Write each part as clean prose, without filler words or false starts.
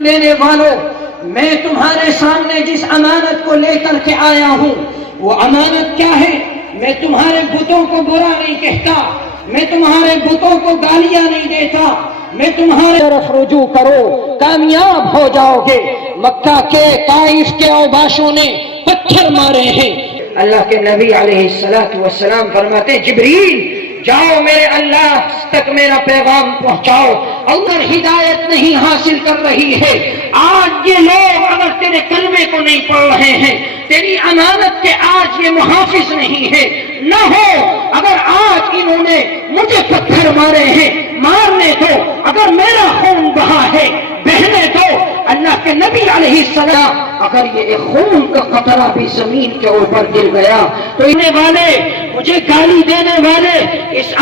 لینے والوں، میں تمہارے سامنے جس امانت کو لے کر کے آیا ہوں وہ امانت کیا ہے؟ میں تمہارے بتوں کو برا نہیں کہتا، میں تمہارے بتوں کو گالیاں نہیں دیتا، میں تمہارے طرف رجوع کرو، کامیاب ہو جاؤ گے۔ مکہ کے طائف کے اوباشوں نے پتھر مارے ہیں۔ اللہ کے نبی علیہ السلام فرماتے ہیں جبریل جاؤ میرے اللہ تک میرا پیغام پہنچاؤ، اگر ہدایت نہیں حاصل کر رہی ہے، آج یہ لوگ اگر تیرے کلمے کو نہیں پڑھ رہے ہیں، تیری امانت کے آج یہ محافظ نہیں ہے، نہ ہو اگر آج انہوں نے مجھے پتھر مارے ہیں، مارنے دو، اگر میرا خون بہا ہے بہنے دو۔ اللہ کے نبی علیہ السلام اگر یہ خون کا قطرہ بھی زمین کے اوپر گر گیا تو انہیں والے مجھے گالی دینے والے اس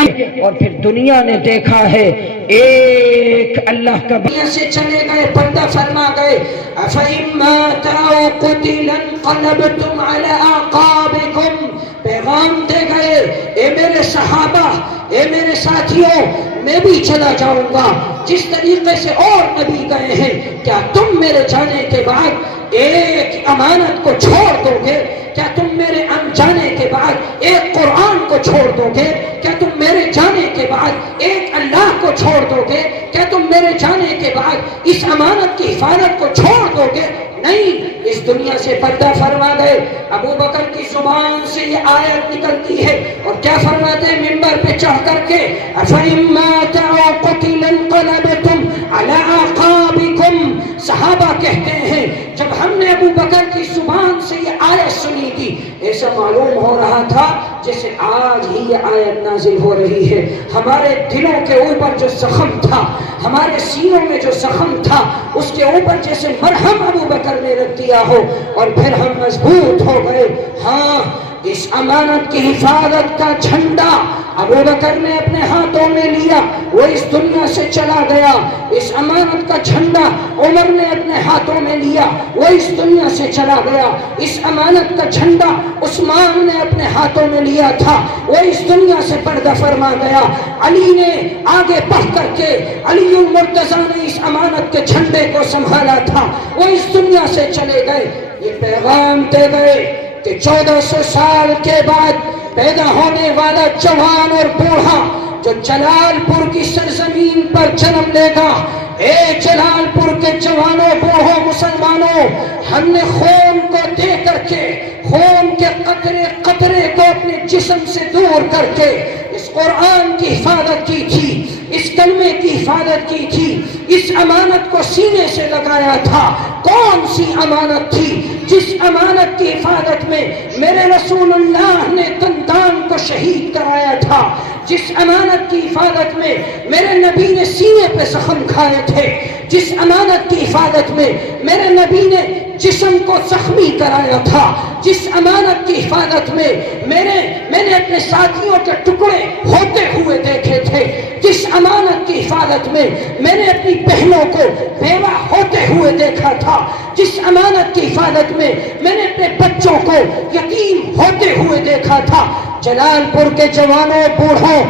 اور پھر دنیا نے دیکھا ہے ایک اللہ کا دنیا سے چلے گئے، پردہ فرما گئے۔ أَفَإِن مَّاتَ أَوْ قُتِلَ انقلبتم عَلَىٰ أَعْقَابِكُمْ، پیغام دے گئے اے میرے صحابہ، اے میرے ساتھیوں، میں بھی چلا جاؤں گا جس طریقے سے اور نبی گئے ہیں، کیا تم میرے جانے کے بعد ایک امانت کو چھوڑ دو گے؟ کیا تم میرے جانے کے بعد ایک قرآن کو چھوڑ دو گے؟ کیا تم میرے جانے کے بعد ایک اللہ کو چھوڑ دو گے؟ کیا تم میرے جانے کے بعد اس امانت کی حفاظت کو چھوڑ دو گے؟ نہیں، اس دنیا سے پردہ فرما گئے۔ ابو بکر کی زبان سے یہ آیت نکلتی ہے اور کیا فرماتے ہیں ممبر پہ چڑھ کر کے، أَفَإِن مَّاتَ أَوْ قُتِلَ انقلبتم عَلَىٰ أَعْقَابِكُمْ۔ صحابہ کہتے ہیں جب ہم نے ابو بکر کی زبان سے یہ آیت سنی تھی، ایسا معلوم ہو رہا تھا جیسے آج ہی یہ آیت نازل ہو رہی ہے۔ ہمارے دلوں کے اوپر جو زخم تھا، ہمارے سینوں میں جو زخم تھا، اس کے اوپر جیسے مرہم ابو بکر نے رکھ دیا ہو اور پھر ہم مضبوط ہو گئے۔ ہاں، اس امانت کی حفاظت کا جھنڈا ابو بکر نے اپنے ہاتھوں میں لیا، وہ اس دنیا سے چلا گیا۔ اس امانت کا جھنڈا عمر نے اپنے ہاتھوں میں لیا، وہ اس دنیا سے چلا گیا۔ اس امانت کا جھنڈا عثمان نے اپنے ہاتھوں میں لیا تھا، وہ اس دنیا سے پردہ فرما گیا۔ علی نے آگے بڑھ کر کے، علی المرتضیٰ نے اس امانت کے جھنڈے کو سنبھالا تھا، وہ اس دنیا سے چلے گئے۔ یہ پیغام دے گئے کہ 1400 سال کے بعد پیدا ہونے والا جوان اور بوڑھا جو جلال پور کی سرزمین پر جنم لے گا، اے جلال پور کے جوانوں بوڑھوں مسلمانوں، ہم نے خون کو دے کر کے، خون کے قطرے قطرے کو اپنے جسم سے دور کر کے اس قرآن کی حفاظت کی تھی، اس کلمے کی حفاظت کی تھی، اس امانت کو سینے سے لگایا تھا۔ کون سی امانت تھی؟ جس امانت کی حفاظت میں میرے رسول اللہ نے دندان کو شہید کرایا تھا، جس امانت کی حفاظت میں میرے نبی نے سینے پہ زخم کھائے تھے، جس امانت کی حفاظت میں میرے نبی نے جسم کو زخمی کرایا تھا، جس امانت کی حفاظت میں میں نے اپنے ساتھیوں کے ٹکڑے ہوتے ہوئے دیکھے تھے، جس امانت کی حفاظت میں میں نے اپنی بہنوں کو بیوہ ہوتے ہوئے دیکھا تھا، جس امانت کی حفاظت میں میں نے اپنے بچوں کو یتیم ہوتے ہوئے دیکھا تھا۔ جلال پور کے جوانوں بوڑھوں،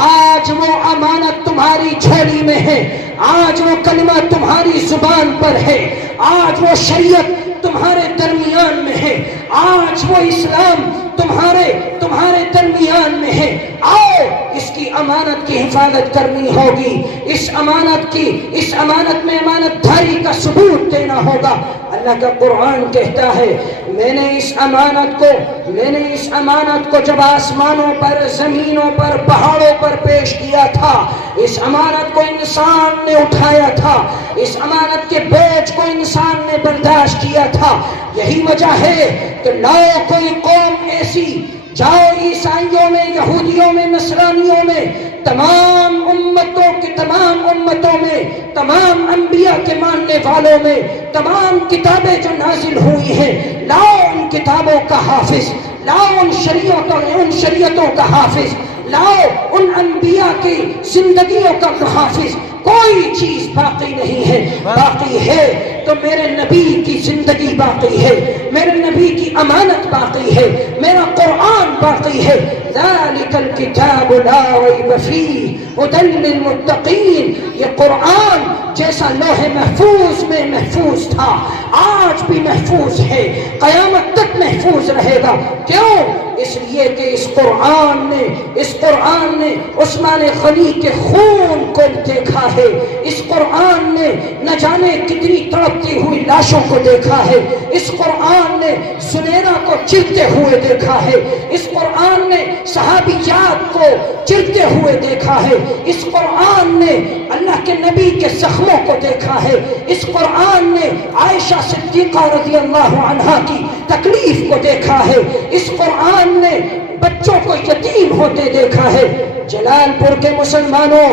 آج وہ امانت تمہاری جھولی میں ہے، آج وہ کلمہ تمہاری زبان پر ہے، آج وہ شریعت تمہارے درمیان میں ہے، آج وہ اسلام تمہارے درمیان میں ہے۔ آؤ، اس کی امانت کی حفاظت کرنی ہوگی، اس امانت میں امانت داری کا ثبوت دینا ہوگا۔ اللہ کا قرآن کہتا ہے میں نے اس امانت کو جب آسمانوں پر، زمینوں پر، پہاڑوں پر پیش کیا تھا، اس امانت کو انسان نے اٹھایا تھا، اس امانت کے بوجھ کو انسان نے برداشت کیا تھا۔ یہی وجہ ہے کہ لاؤ کوئی قوم ایسی، جاؤ عیسائیوں میں، یہودیوں میں، نصرانیوں میں، تمام امتوں میں، تمام انبیاء کے ماننے والوں میں، تمام کتابیں جو نازل ہوئی ہیں، لاؤ ان کتابوں کا حافظ، لاؤ ان شریعتوں کا حافظ، لاؤ ان انبیاء کی زندگیوں کا محافظ۔ کوئی چیز باقی نہیں ہے، باقی ہے تو میرے نبی کی زندگی باقی ہے، میرے نبی کی امانت باقی ہے، میرا قرآن باقی ہے۔ ذَلِكَ الْكِتَابُ لَا رَيْبَ فِيهِ ہدی للمتقین. یہ قرآن جیسا لوح محفوظ میں محفوظ تھا آج بھی محفوظ ہے، قیامت تک محفوظ رہے گا. کیوں؟ اس لیے کہ اس قرآن نے عثمان غنی کے خون کو دیکھا ہے. اس قرآن نے نہ جانے کتنی تڑپتی ہوئی لاشوں کو دیکھا ہے. اس قرآن نے سنیرا کو چرتے ہوئے دیکھا ہے. اس قرآن نے صحابیات کو چرتے ہوئے دیکھا ہے. اس قرآن نے اللہ کے نبی کے زخموں کو دیکھا ہے. اس قرآن نے عائشہ صدیقہ رضی اللہ عنہا کی تکلیف کو دیکھا ہے. اس قرآن نے بچوں کو یتیم ہوتے دیکھا ہے. جلال پور کے مسلمانوں،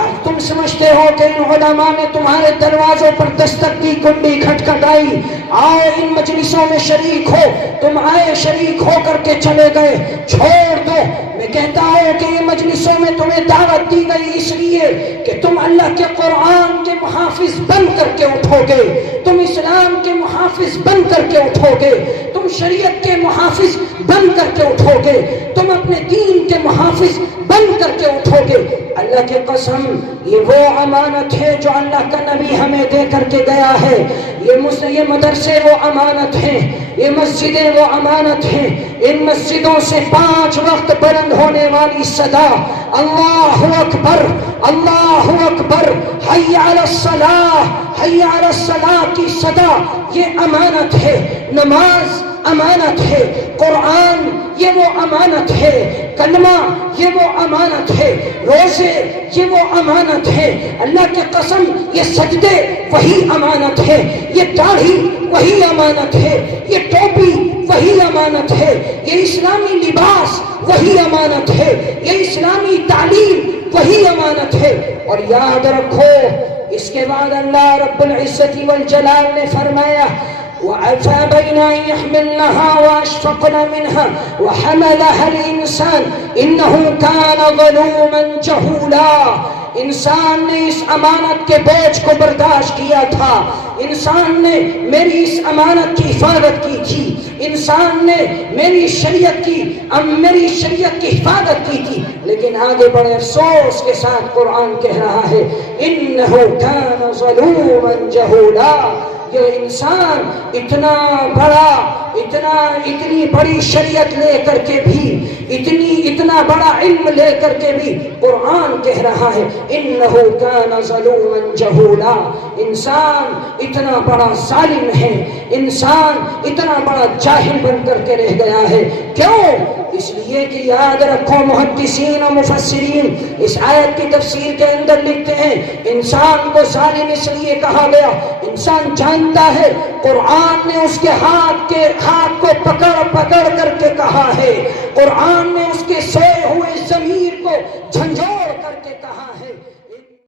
آج تم سمجھتے ہو کہ ان علماء نے تمہارے دروازوں پر دستک کی کنڈی کھٹکھٹائی، آؤ ان مجلسوں میں شریک ہو. تم آئے، شریک ہو کر کے چلے گئے، چھوڑ دو. میں کہتا ہوں کہ یہ مجلسوں میں تمہیں دعوت دی گئی اس لیے کہ تم اللہ کے قرآن کے محافظ بن کر کے اٹھو گے، تم اسلام کے محافظ بن کر کے اٹھو گے، تم شریعت کے محافظ بن کر کے اٹھو گے، تم اپنے دین کے محافظ بن کر کے اٹھو گے. اللہ کی قسم، یہ وہ امانت ہے جو اللہ کا نبی ہمیں دے کر کے گیا ہے. یہ مدرسے وہ امانت ہیں، یہ مسجدیں وہ امانت ہیں. ان مسجدوں سے 5 وقت بلند ہونے والی صدا اللہ اکبر، اللہ اکبر، حی علی الصلاۃ، حی علی الصلاۃ کی صدا یہ امانت ہے. نماز امانت ہے، قرآن یہ وہ امانت ہے، کلمہ یہ وہ امانت ہے، روزے یہ وہ امانت ہے. اللہ کی قسم، یہ سجدے وہی امانت ہے، یہ داڑھی وہی امانت ہے، یہ ٹوپی وہی امانت ہے، یہ اسلامی لباس وہی امانت ہے، یہ اسلامی تعلیم وہی امانت ہے. اور یاد رکھو، اس کے بعد اللہ رب العزت والجلال نے فرمایا وَعَفَى بَيْنَ أَن يَحْمِلْنَهَا وَأَشْفَقْنَ مِنْهَا وَحَمَلَهَا الْإِنسَانُ إِنَّهُ كَانَ ظَلُومًا جَهُولًا. انسان نے اس امانت کے بوجھ کو برداشت کیا تھا، انسان نے میری اس امانت کی حفاظت کی تھی، انسان نے میری شریعت کی حفاظت کی تھی. لیکن آگے بڑے افسوس کے ساتھ قرآن کہہ رہا ہے إِنَّهُ كَانَ ظَلُومًا جَهُولًا. یہ انسان اتنی بڑی شریعت لے کر کے بھی، اتنا بڑا علم لے کر کے بھی قرآن کہہ رہا ہے انہو کان ظلوما جہولا. انسان اتنا بڑا ظالم ہے، انسان اتنا بڑا جاہل بن کر کے رہ گیا ہے. کیوں؟ اس لیے کہ یاد رکھو، محدثین و مفسرین اس آیت کی تفسیر کے اندر لکھتے ہیں انسان کو ظالم اس لیے کہا گیا، انسان جانتا ہے قرآن نے اس کے ہاتھ کو پکڑ کر کے کہا ہے، قرآن نے اس کے سوئے ہوئے ضمیر کو جھنجھوڑ کر کے کہا ہے.